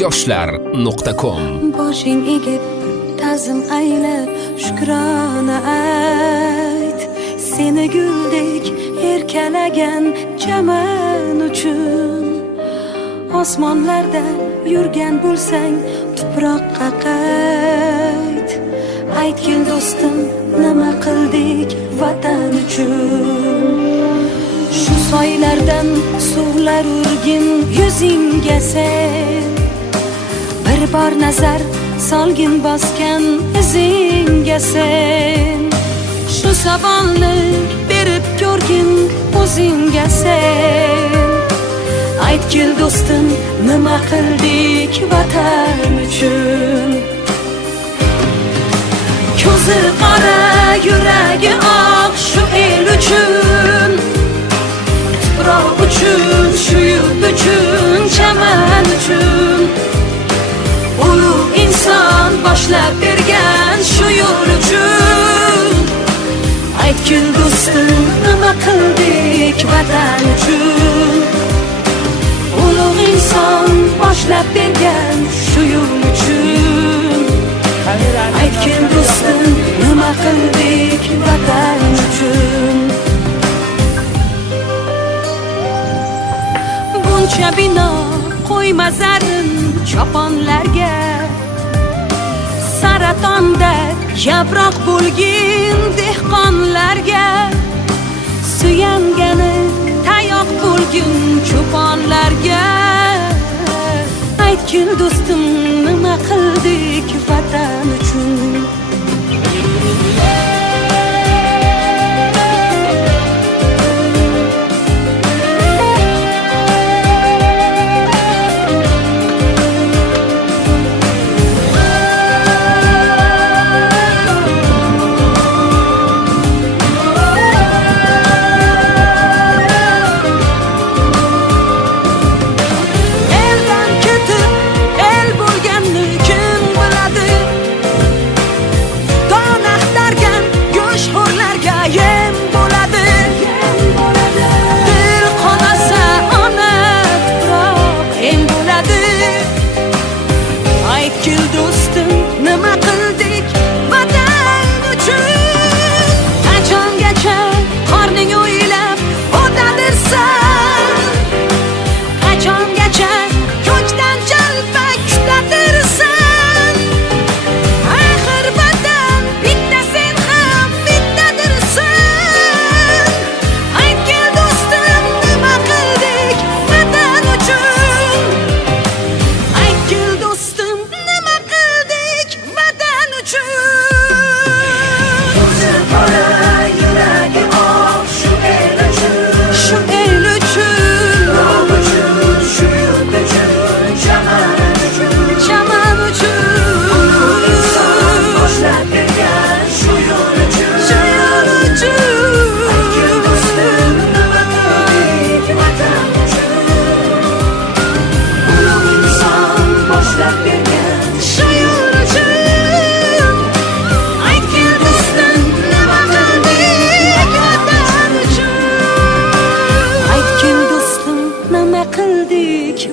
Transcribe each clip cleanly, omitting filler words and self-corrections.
yoshlar.com. Boshing egib, ta'zim ayla, shukrona ayt. Seni guldek erkalagan jaman uchun. Osmonlarda yurgan bo'lsang, tuproqqa qayt. Aytgin do'stim, nima qildik vatan uchun? Shu soylardan suvlar urgin yuzingga sen. Bir bor nazar solgin bosgan izingga sen. Shu savolni berib ko'rgin o'zingga sen. Aytgil do'stim, nima qildik vatan uchun? Ko'zi qora, yuragi oq shu el uchun. Tuproq uchun, shu yurt uchun, chaman uchun. Ulug' inson boshlab bergan shu yo'l uchun. Aytgil do'stim, nima qildik vatan uchun? Ulug' inson boshlab bergan shu yo'l uchun. Aytgil do'stim, nima qildik vatan uchun? Buncha bino qo'yma zarin choponlarga. Saratonda yaproq bo'lgin dehqonlarga. Suyangani tayoq bo'lgin cho'ponlarga. Aytgil do'stim, nima qildik vatan uchun?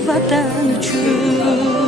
Vatan uchun